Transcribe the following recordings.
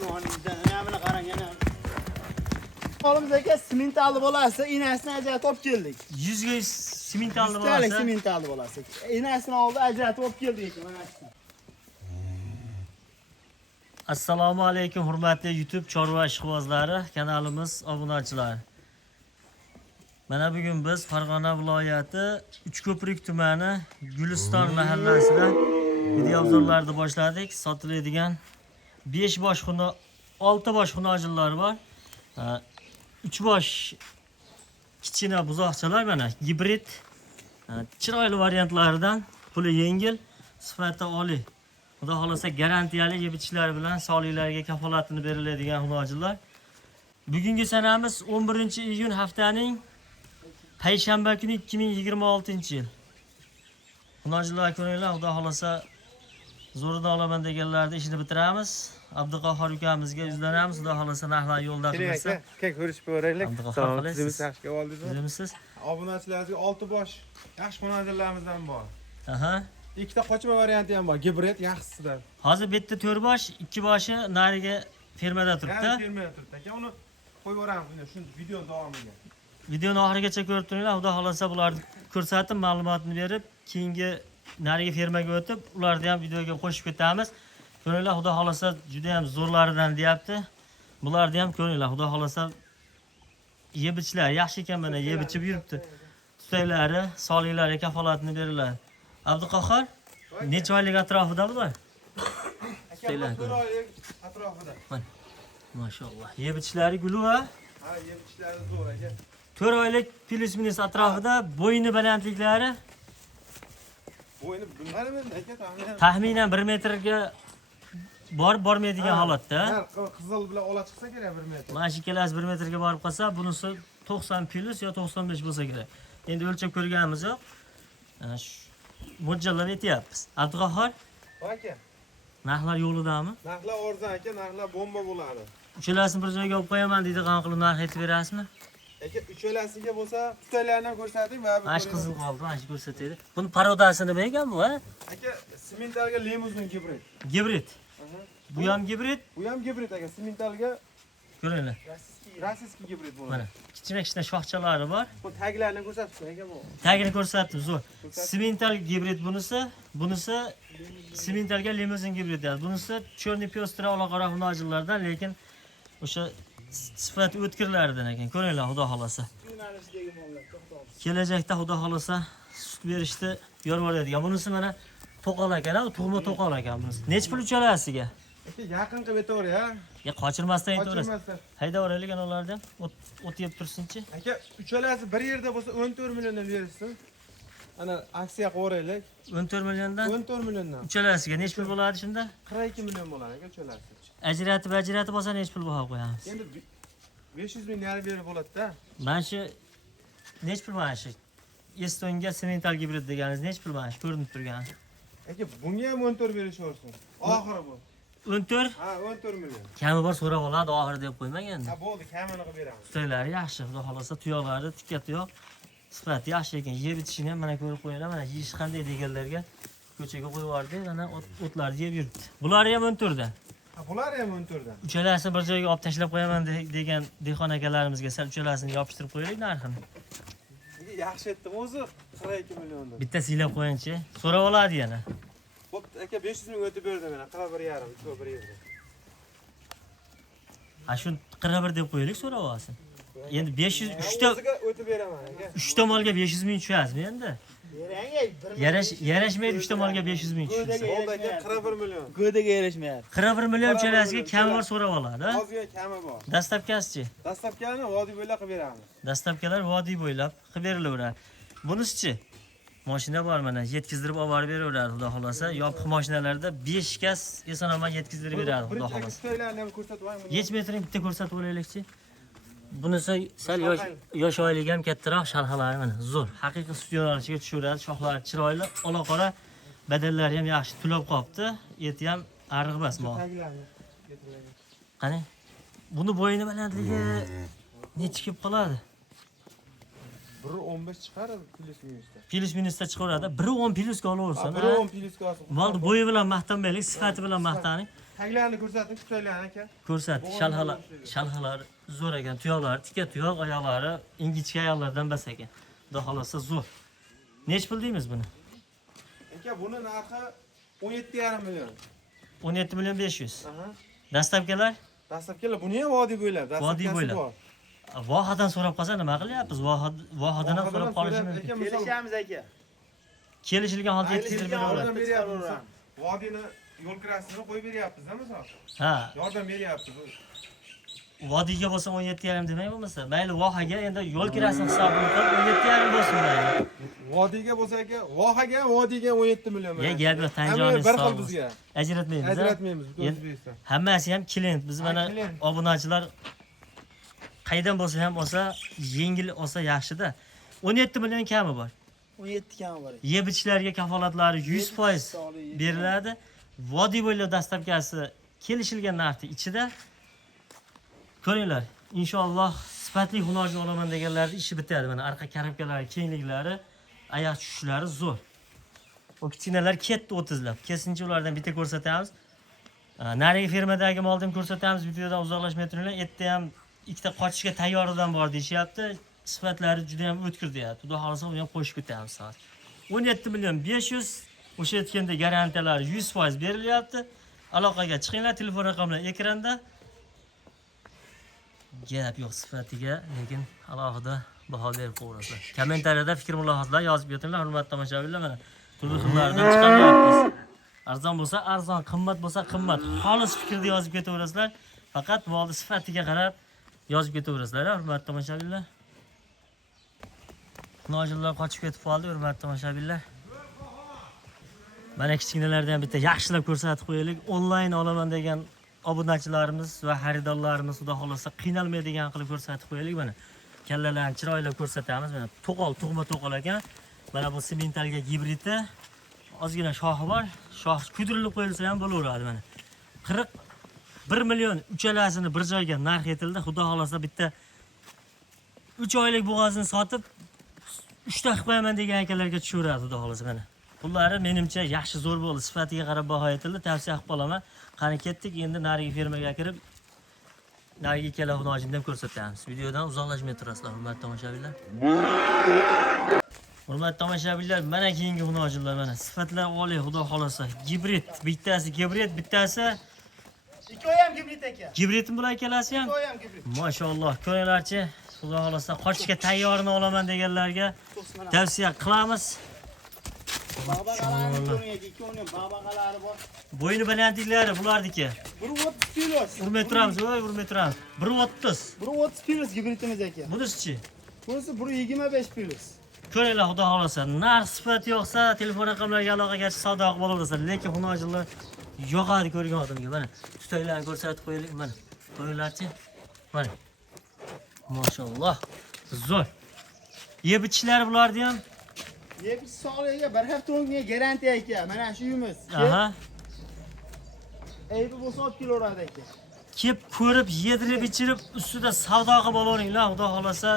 Namına qarang yana. Oğlumuzdaki simentalli bo'lasi, inasini ajratib olib keldik. 100 ga simentalli bo'lasi. bo'lasi. Simentalli bo'lasi. Inasini oldi ajratib olib keldik mana shu. Assalomu alaykum hurmatli YouTube chorva ishqibozlari, kanalimiz obunachilari. Mana bugun biz Farg'ona viloyati Uchko'prik tumani Guliston mahallasida video obzorlarni boshladik. Sotiladigan 5 bosh xuna, 6 bosh xunojillar bor. 3 bosh kichkina buzoqchalar mana gibrid, chiroyli variantlaridan, puli yengil, sifati oliy. Xudo xolasa garantiyali yeb-ichishlar bilan sog'liqlarga kafolatini beriladigan xunojillar. Bugungi sanamiz 11-iyun haftaning payshanba kuni 2026-yil. Xunojillar ko'ringlar, xudo xolasa zo'rida olaman deganlarni ishini bitiramiz. Abduqahhor ukamizga yuzlanamiz. Xudo xolasa narxlar yo'lda qilsa. Keling, ko'rishib ko'raylik. Abduqahhor Siz yaxshi oldingiz. Sizmisiz? Obunachilarimizga 6 bosh yaxshi xonadonlarimizdan bor. Aha. Ikkita qochma varianti ham bor, gibrid yaxshisidan. Hozir bitta 4 bosh, 2 boshi nariga fermada turibdi. Fermada turibdi. Aka, uni qo'yib yuboramiz shu video davomiga. Videoni oxirigacha ko'rib turinglar. Xudo xolasa bularni ko'rsatib, ma'lumotni berib, keyingi nariga fermaga o'tib, ularni ham videoga qo'shib ketamiz. Ko'ringlar, xudo xolasa juda ham zo'rlaridan deyapti. Bularni ham ko'ringlar, xudo xolasa yeb-ichlar yaxshi ekan, mana yeb-ichib yuribdi. Tutaylari, sog'liqlariga kafolatini beriladi. Abduqahhor, necha oylik atrofida bular? Aka, 4 oylik atrofida. Maşallah. Yeb-ichishlari gulu va? Ha, yeb-ichishlari zo'r aka. 4 oylik plus-minus atrofida, bo'yni balandliklari Bo'yni bilmadim endi aka, taxminan 1 metrga bormaydigan holatda. Qizil bilan ola chiqsa kerak 1 metr. Mana shu kelasi 1 metrga borib qolsa, bunisi 90 plus yo 95 bo'lsa kerak. Endi o'lchab ko'rganimiz yo'q. Ana shu mo'ljallab aytyapmiz. Abduqahhor, Aka, narxlar yo'lidami? narxlar arzon aka, narxlar bomba bo'ladi. Uchalasini bir joyga olib qo'yaman deydi, qanaqa qilib narx aytib berasizmi? Aka, uchalasiga bo'lsa, tutaylarni ham ko'rsating va Mana shu qizil qoldi, mana shu ko'rsataydi. Buni parodasi nima ekan bu, ha? Aka, simentalga limuzin gibrid. Gibrid. Bu ham gibrid. Bu ham gibrid aka, simentalga Ko'ringlar. rossiyskiy gibrid bo'ladi. Mana kichkina shoxchalari bor. Bu taglarni ko'rsatib aka bu. Tagini ko'rsatdim, zo'r. Simental gibrid bunisi simentalga limuzin gibrid deydi. Bunisi cho'rni pyostra aloqaro xunojillardan, lekin o'sha sifat o'tkirlaridan ekan. Ko'ringlar, xudo xolasa. Kelajakda xudo xolasa sut berishni yorvoradigan. Bunisi mana to'qol ekan, tug'ma to'qol ekan bunisi. Nech pul uchalasiga? Aka, yaqin qilib aytaver ya. Ya qochirmasdan aytaverasiz. Qochirmasdan. Haydaveraylik ularni ham. O't yeb tursinchi. Aka, uchalasi bir yerda bo'lsa 14 milliondan berishsin. Ana aksiya qo'raylik. 14 milliondan. 14 milliondan. Uchalasiga nech pul bo'ladi shunda? 42 million bo'ladi aka uchalasi. Ajratib olsa nech pul bo'lib qo'yamiz? Endi 500 ming narx berib bo'ladi-da. Mana shu nech pul mana shu? Estonga simental gibrid deganingiz nech pul mana shu ko'rinib turgani? Aka, bunga ham 14 berishaversin. Oxiri bu. 14? Ha, 14 million. Kami bor so'rab oladi, oxiri deb qo'ymang endi. Ha, bo'ldi, kamini qilib beramiz. Tutaylari yaxshi, xudo xolasa tuyoqlari tikka tuyoq. Sifati yaxshi ekan. Yeb ichishini ham mana ko'rib qo'yinglar. Mana yeyish qanday deganlarga ko'chaga qo'yib yubordi, mana o'tlarni yeb yuribdi. Bular ham 14 dan. Ha, bular ham 14 dan. Uchalasini bir joyga olib tashlab qo'yaman degan dehqon akalarimizga sal uchalasini yopishtirib qo'yaylik narxini. Yaxshi aytdim o'zi 42 milliondan. Bitta siylab qo'yinchi, so'rab oladi yana. Bo'pti aka, 500 ming o'tib berdim mana, 41,5, 2 yerda. Ha shu 41 deb qo'yaylik, so'rab olsin. Endi 500 3 ta O'ziga o'tib beraman aka. 3 ta molga 500 ming tushasizmi endi? Yarashmaydi 3 ta molga 500 ming tushsa. Bo'ldi aka, 41 million. Go'daga erishmayapti. 41 million uchalasiga kam bor so'rab oladi, ha? Hozirga kami bor. Dastlabkasichi? Dastlabkani vodiy bo'ylab qilib beramiz. Dastlabkalar vodiy bo'ylab qilib berilaveradi. Bunisichi? Mashina bor mana, yetkazdirib olib beraveradi, xudo xolasa. Yopiq mashinalarda 5 gaz eson-omon yetkazdirib beradi, xudo xolasa. Tutaylarni ham ko'rsatib qo'ying. Yech metrini bitta ko'rsatib olaylikchi. Bunisi sal yosh oylik ham kattaroq sharhalari mana zo'r. Haqiqiy sut yo'nalishiga tushaveradi, shoxlari chiroyli, ola-qora, badallari ham yaxshi tulab qopti. Eti ham ariq emas mo. Qani? Buni bo'yini balandligi necha kelib qoladi? 1.15 chiqaradi plus minusda. Plus minusda chiqaradi. 1.10 plusga olaversin. 1.10 plusga olsin. Bo'ldi, bo'yi bilan maqtanmaylik, sifati bilan maqtaning. Taglarni ko'rsating, tutaylarni aka. Ko'rsat. Shalhalar zo'r ekan. Tuyoqlar, tika tuyoq oyoqlari ingichka oyoqlardan bas ekan. Xudo xolasa zo'r. Nech pul deymiz buni? Aka, buni narxi 17,5 million. 17 million 500. Aha. Dastlabkilar Dastlabkilar buni ham vodiy bo'ylab, Vodiy bo'ylab. Vohadan so'rab qolsa nima qilyapmiz? Vohadan ham so'rab qolishi mumkin. Kelishamiz aka. Kelishilgan holda yetkazib beraveradi. Yordam beryapmiz. Vodiyni yo'l kirasini qo'yib beryapmiz-da, misol. Ha, Yordam beryapmiz. vodiyga bo'lsa 17,5 demay bo'lmasa, mayli vohaga endi yo'l kirasini hisobini qilib 17,5 bo'lsin mayli. Vodiyga bo'lsa aka, vohaga, vodiyga 17 million. Ya gap yo'q, tanjoni bir xil bizga. Ajratmaymiz. Ajratmaymiz, O'zbekiston. Hammasi ham klient. Biz mana klient. obunachilar qaydan bo'lsa ham olsa, yengil olsa yaxshi-da. 17 million kami bor. 17 kam bor. Yeb ichishlarga kafolatlari 100% beriladi. Vodiy bo'ylab dastlabkasi kelishilgan narxning ichida. Ko'ringlar, inshaalloh sifatli hunarchi olaman deganlarning ishi bitadi. Mana arqa karobkalari, kengliklari, oyoq tushishlari zo'r. O kichkinalar ketdi 30lab. Kesincha ulardan bitta ko'rsatamiz. Narigi fermadagi molni ham ko'rsatamiz. Videodan uzoqlashmay turinglar. Erta ham ikkita qochishga tayyoridan bor deyishyapti. Sifatlari juda ham o'tkir deyapti. Xudo xolasa uni ham qo'shib ketamiz hozir. 17 million 500 o'sha aytganda garantiyalari 100% berilyapti. Aloqaga chiqinglar, telefon raqamlari ekranda. Gap yo'q sifatiga, lekin alohida baho berib qo'yasizlar. Kommentariyada fikr mulohazalar yozib ketinglar, hurmatli tomoshabinlar. Mana turli xillardan chiqaryapmiz. Arzon bo'lsa arzon, qimmat bo'lsa qimmat. Xolis fikrni yozib ketaverasizlar. Faqat molni sifatiga qarab yozib ketaverasizlar, hurmatli tomoshabinlar. Nojillar qochib ketib qoldi, hurmatli tomoshabinlar. Mana kichkinalardan bitta yaxshilab ko'rsatib qo'yaylik. Onlayn olaman degan obunachilarimiz va xaridorlarimiz xudo xolasa qiynalmaydigan qilib ko'rsatib qo'yaylik mana. Kallalarni chiroyli ko'rsatamiz. Mana to'qol, tug'ma to'qol ekan. Mana bu sementalga gibridi. Ozgina shoxi bor. Shox kuydirilib qo'yilsa ham bo'laveradi mana. 41 million uchalasini bir joyga narx etildi. Xudo xolasa bitta 3 oylik bo'g'azini sotib 3 ta qilib qo'yaman degan akalarga tushaveradi xudo xolasa mana. Pullari menimcha yaxshi zo'r bo'ldi. Sifatiga qarab baho etildi. Tavsiya qilib qolaman. Qani ketdik, endi narigi fermaga kirib narigi ikkala hunojini ham ko'rsatamiz. Videodan uzoqlashmay turasizlar, hurmatli tomoshabinlar. Hurmatli tomoshabinlar, mana keyingi hunojinlar mana sifatlar oliy, xudo xolasa. Gibrid, bittasi gibrid, bittasi Ikkovi ham gibrid aka. gibridmi bular ikkalasi ham? Ikkovi ham gibrid. Mashalloh, ko'ringlarchi, xudo xolasa qochishga tayyorini olaman deganlarga tavsiya qilamiz. Babaqalarni ko'ring aka, ikkovi ham babaqalari bor. Bo'yni balandliklari bularniki. 130 kilo. Urmay turamiz, voy, urmay turamiz. 130. 130 kilo gibridimiz aka. Bunisi-chi? Bunisi 125 kilo. Ko'ringlar, xudo xolasa, narx sifat yo'qsa, telefon raqamlariga aloqaga chiqib savdo qilib olaverasizlar. Lekin hunojinlar yo'qadi ko'rgan odamga. Mana tutaylarni ko'rsatib qo'yaylik mana. Ko'ringlarchi? Mana. Mashalloh. Zo'r. Yeb ichishlari bularni ham. Yeb sog'ligiga bir hafta o'nga garantiya aka. Mana shu uyimiz. Aha. Aybi bo'lsa olib kelaveradi aka. Kep ko'rib, yedirib, ichirib, ustida savdo qilib olaveringlar, xudo xolasa.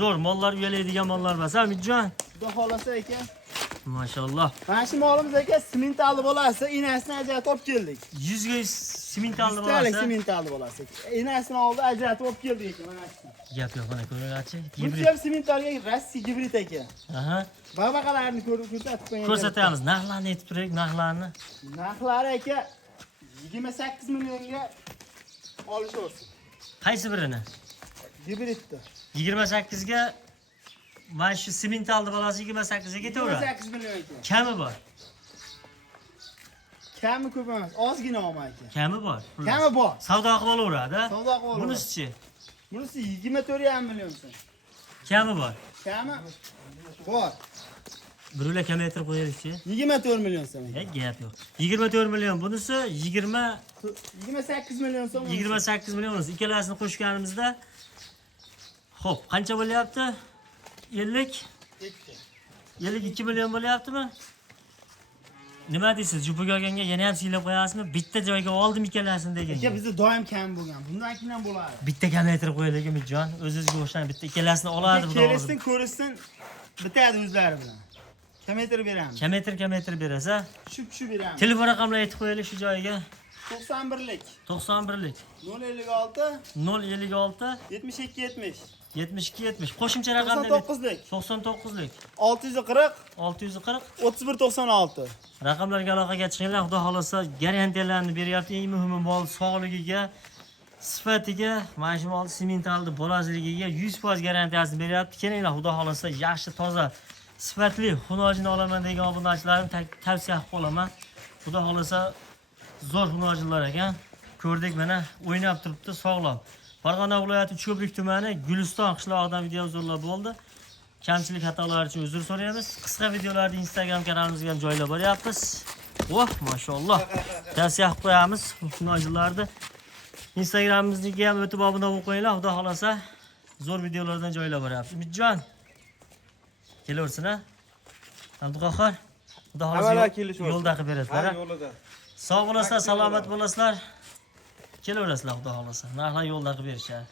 Zo'r mollar uyalaydigan mollar emas, Hamidjon. Xudo xolasa aka. Mashalloh. Mana shu molimiz aka simentalli bo'lasa, enasini ajratib olib keldik. 100 ga simentalli Stalik bo'lsa. simentalli bo'lasa. Enasini oldi ajratib olib keldik aka mana shu. Gap yo'q, mana ko'ringlarchi. Bu Gibrid. ham simentalga Rossiya gibrid aka. Aha. Babaqalarni ko'rsatib qo'ying. Ko'rsatamiz. Narxlarni aytib turaylik, narxlarni. Narxlari aka 28 millionga olishaversin. Qaysi birini? Gibridni. 28 ga mana shu simentalni bolasi 28 ga ketaveradi. 28 million aka. Kami bor. Kami ko'p emas, ozgina olma aka. Kami bor. Kami bor. Savdo qilib olaveradi. Savdo qilib olaveradi. Bunisi-chi? Bunisi 24,5 million so'm. Kami bor. Kami bor. Birolar kamaytirib qo'yaylikchi. 24 million so'm. Gap yo'q. 24 million. Bunisi 28 million so'm. 28 million. Ikkalasini qo'shganimizda xo'p, qancha bo'lyapti? 50 52 million bo'lyaptimi? Nima deysiz? Jupuga olganga yana ham siylab qo'yasizmi? Bitta joyga oldim ikkalasini degan. Aka bizda doim kam bo'lgan. Bundan keyin ham bo'ladi. Bitta kamaytirib qo'yaylik, Umidjon. O'zingizga o'xshagan bitta ikkalasini oladi xudo xohlasa. Kelishsin, ko'rishsin. Bitadi o'zlari bilan. Kamaytirib beramiz. Kamaytirib berasiz. Shu beramiz. Telefon raqamlarini aytib qo'yaylik shu joyiga. 91'lik. 91'lik. 056 056 72 70. 72 70. Qo'shimcha raqam dedi. 99'lik. 99'lik. 640 640. 31 96. Raqamlarga aloqaga chiqinglar. Xudo xolasa garantiyalarni beryapti. Eng muhimi mol sog'ligiga, sifatiga, mana shu mol sementalni bo'lazligiga 100% garantiyasini beryapti. Kelinglar, xudo xolasa yaxshi, toza, sifatli xunojini olaman degan obunachilarim tavsiya qilib qolaman. Xudo xolasa zo'r xunojinlar ekan. Ko'rdik mana o'ynab turibdi, sog'lom. Farg'ona viloyati Cho'blik tumani Guliston qishlog'idan video zo'rlab bo'ldi. Kamchilik xatolar uchun uzr so'raymiz. Qisqa videolarni Instagram kanalimizga ham joylab boryapmiz. Oh, mashalloh. Tavsiya qilib qo'yamiz xunojinlarni. Instagramimizga ham o'tib obuna bo'lib qo'yinglar. Xudo xolasa zo'r videolardan joylab boryapmiz. Umidjon kelaversin ha. Abduqahhor, xudo xolasa yo'lda qilib berasizlar. Ha, yo'lida. Sog' bo'lasizlar, salomat bo'lasizlar. Kelaverasizlar xudo xolasa. Narxlar yo'lda qilib berishadi.